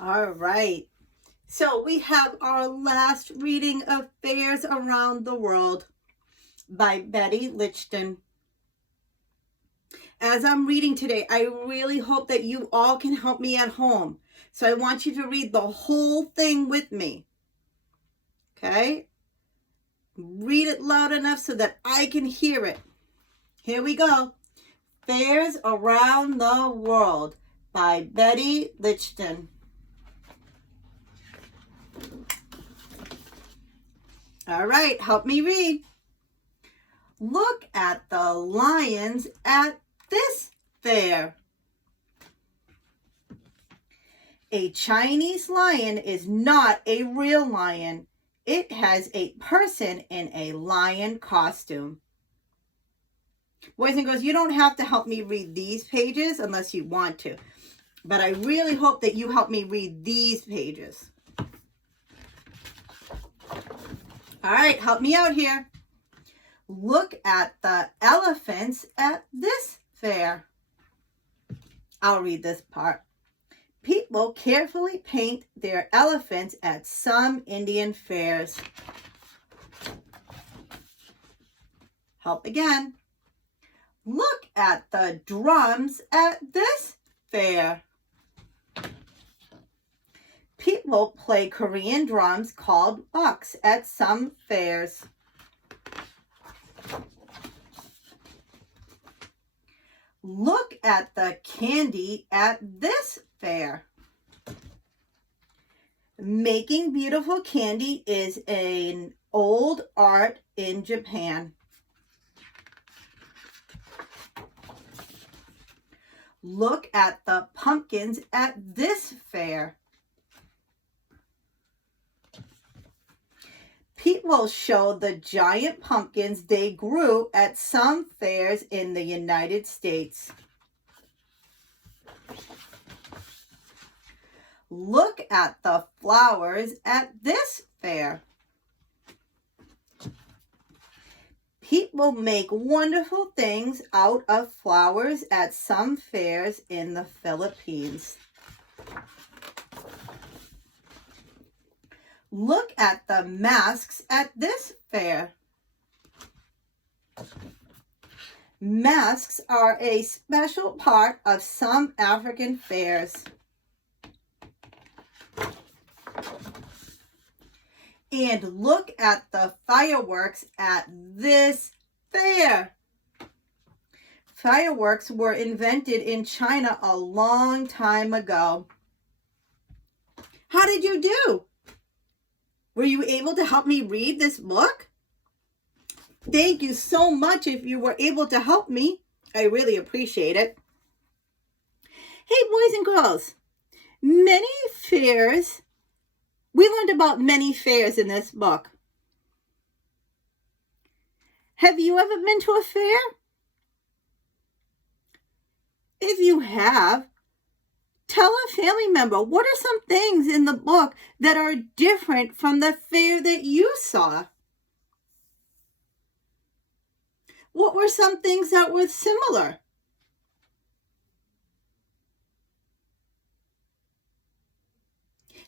All right. So we have our last reading of Fairs Around the World by Betty Lichten. As I'm reading today, I really hope that you all can help me at home. So I want you to read the whole thing with me. Okay? Read it loud enough so that I can hear it. Here we go. Fairs Around the World by Betty Lichten. All right, help me read. Look at the lions at this fair. A Chinese lion is not a real lion. It has a person in a lion costume. Boys and girls, you don't have to help me read these pages unless you want to. But I really hope that you help me read these pages. All right, help me out here. Look at the elephants at this fair. I'll read this part. People carefully paint their elephants at some Indian fairs. Help again. Look at the drums at this fair. People play Korean drums called box at some fairs. Look at the candy at this fair. Making beautiful candy is an old art in Japan. Look at the pumpkins at this fair. People show the giant pumpkins they grew at some fairs in the United States. Look at the flowers at this fair. People make wonderful things out of flowers at some fairs in the Philippines. Look at the masks at this fair. Masks are a special part of some African fairs. And look at the fireworks at this fair. Fireworks were invented in China a long time ago. How did you do? Were you able to help me read this book? Thank you so much if you were able to help me. I really appreciate it. Hey, boys and girls, we learned about many fairs in this book. Have you ever been to a fair? If you have, tell a family member, what are some things in the book that are different from the fair that you saw? What were some things that were similar?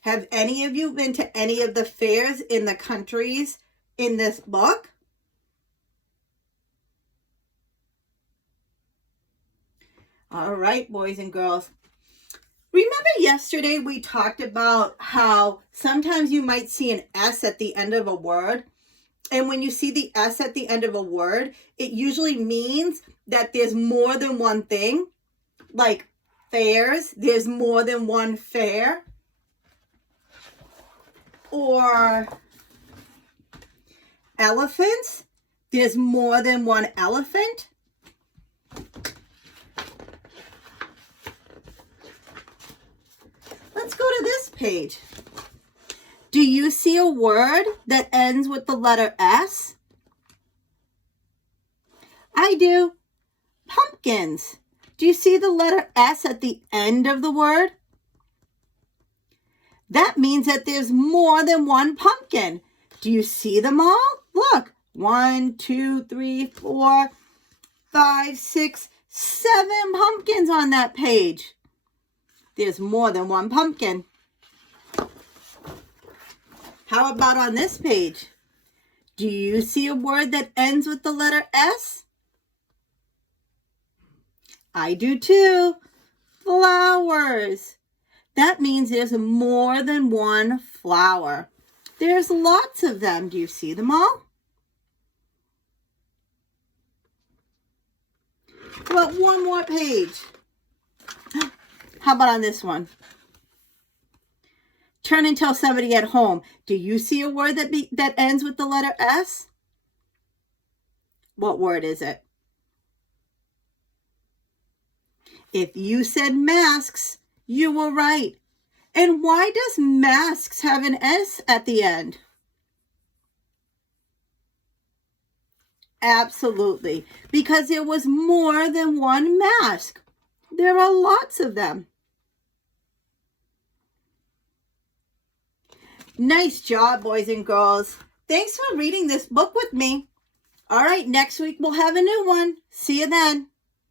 Have any of you been to any of the fairs in the countries in this book? All right, boys and girls. Remember yesterday we talked about how sometimes you might see an S at the end of a word. And when you see the S at the end of a word, it usually means that there's more than one thing. Like fairs, there's more than one fair. Or elephants, there's more than one elephant. Let's go to this page. Do you see a word that ends with the letter S? I do. Pumpkins. Do you see the letter S at the end of the word? That means that there's more than one pumpkin. Do you see them all? Look, 1, 2, 3, 4, 5, 6, 7 pumpkins on that page. There's more than one pumpkin. How about on this page? Do you see a word that ends with the letter S? I do too. Flowers. That means there's more than one flower. There's lots of them. Do you see them all? Well, one more page. How about on this one? Turn and tell somebody at home. Do you see a word that ends with the letter S? What word is it? If you said masks, you were right. And why does masks have an S at the end? Absolutely, because there was more than one mask. There are lots of them. Nice job, boys and girls. Thanks for reading this book with me. All right, next week we'll have a new one. See you then.